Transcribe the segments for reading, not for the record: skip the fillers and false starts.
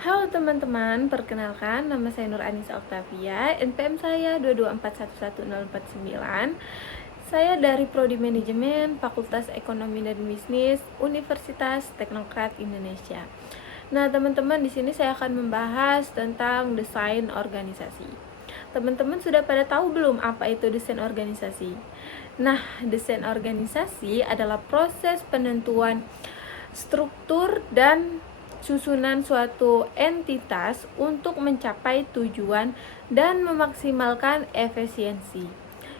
Halo teman-teman, perkenalkan nama saya Nur Anissa Oktavia, NPM saya 224111049. Saya dari Prodi Manajemen, Fakultas Ekonomi dan Bisnis, Universitas Teknokrat Indonesia. Nah, teman-teman, di sini saya akan membahas tentang desain organisasi. Teman-teman sudah pada tahu belum apa itu desain organisasi? Nah, desain organisasi adalah proses penentuan struktur dan susunan suatu entitas untuk mencapai tujuan dan memaksimalkan efisiensi.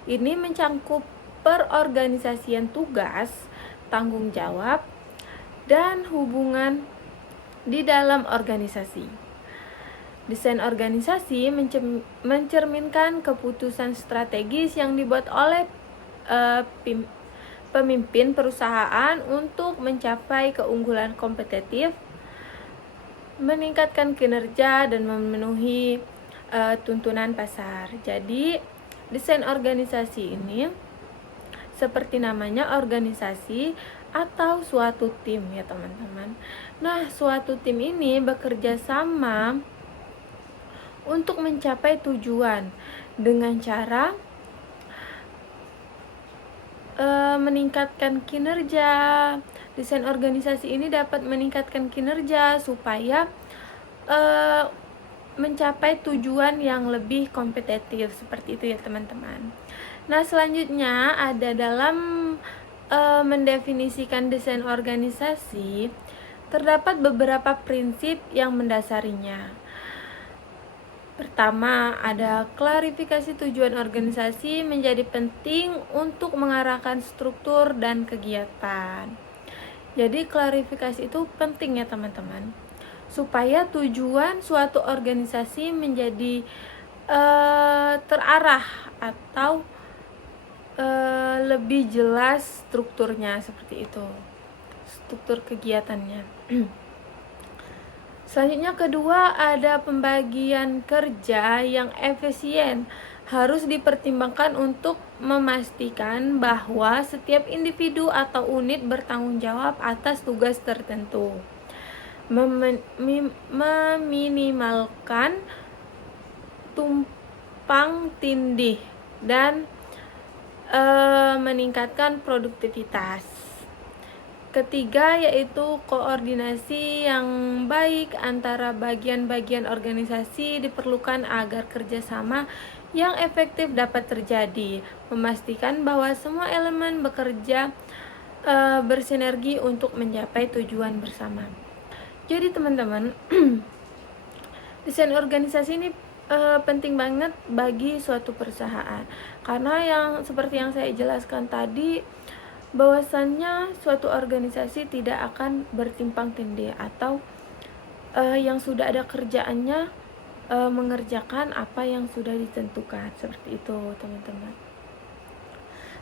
Ini mencakup perorganisasian tugas, tanggung jawab, dan hubungan di dalam organisasi. Desain organisasi mencerminkan keputusan strategis yang dibuat oleh pemimpin perusahaan untuk mencapai keunggulan kompetitif, meningkatkan kinerja, dan memenuhi tuntunan pasar. Jadi, desain organisasi ini seperti namanya organisasi atau suatu tim ya teman-teman. Nah, suatu tim ini bekerja sama untuk mencapai tujuan dengan cara meningkatkan kinerja. Desain organisasi ini dapat meningkatkan kinerja supaya mencapai tujuan yang lebih kompetitif, seperti itu ya teman-teman. Nah, selanjutnya ada dalam mendefinisikan desain organisasi, terdapat beberapa prinsip yang mendasarinya. Pertama, ada klarifikasi tujuan organisasi menjadi penting untuk mengarahkan struktur dan kegiatan. Jadi klarifikasi itu penting ya teman-teman, supaya tujuan suatu organisasi menjadi terarah atau lebih jelas strukturnya, seperti itu, struktur kegiatannya. Selanjutnya kedua, ada pembagian kerja yang efisien. Harus dipertimbangkan untuk memastikan bahwa setiap individu atau unit bertanggung jawab atas tugas tertentu. Meminimalkan tumpang tindih dan meningkatkan produktivitas. Ketiga, yaitu koordinasi yang baik antara bagian-bagian organisasi diperlukan agar kerjasama yang efektif dapat terjadi, memastikan bahwa semua elemen bekerja bersinergi untuk mencapai tujuan bersama. Jadi teman-teman, desain organisasi ini penting banget bagi suatu perusahaan, karena seperti yang saya jelaskan tadi, bahwasannya suatu organisasi tidak akan bertimpang tindih atau yang sudah ada kerjaannya mengerjakan apa yang sudah ditentukan, seperti itu teman-teman.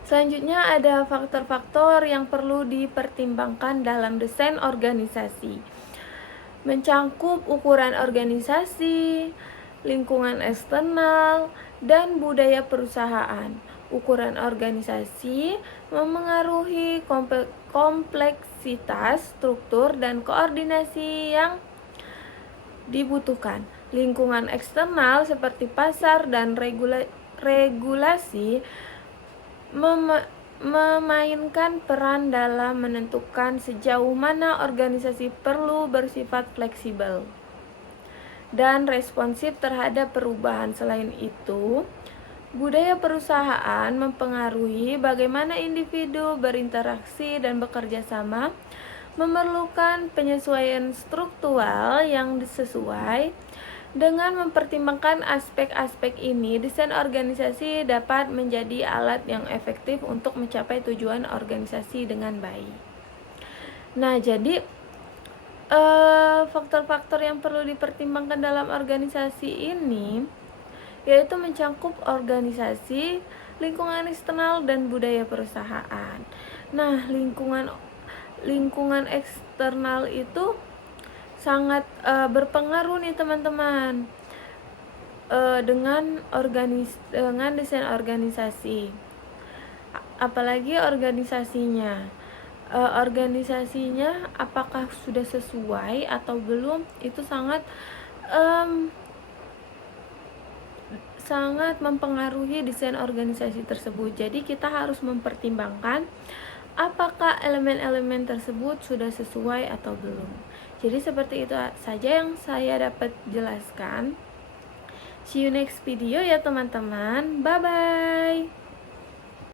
Selanjutnya ada faktor-faktor yang perlu dipertimbangkan dalam desain organisasi, mencakup ukuran organisasi, lingkungan eksternal, dan budaya perusahaan. Ukuran organisasi memengaruhi kompleksitas, struktur, dan koordinasi yang dibutuhkan. Lingkungan eksternal seperti pasar dan regulasi memainkan peran dalam menentukan sejauh mana organisasi perlu bersifat fleksibel dan responsif terhadap perubahan. Selain itu, budaya perusahaan mempengaruhi bagaimana individu berinteraksi dan bekerja sama, memerlukan penyesuaian struktural yang sesuai. Dengan mempertimbangkan aspek-aspek ini, desain organisasi dapat menjadi alat yang efektif untuk mencapai tujuan organisasi dengan baik. Nah, jadi faktor-faktor yang perlu dipertimbangkan dalam organisasi ini yaitu mencakup organisasi, lingkungan eksternal, dan budaya perusahaan. Nah, lingkungan eksternal itu sangat berpengaruh nih teman-teman dengan desain organisasi, apalagi organisasinya organisasinya apakah sudah sesuai atau belum, itu em, sangat mempengaruhi desain organisasi tersebut. Jadi kita harus mempertimbangkan apakah elemen-elemen tersebut sudah sesuai atau belum. Jadi seperti itu saja yang saya dapat jelaskan. See you next video ya teman-teman. Bye bye.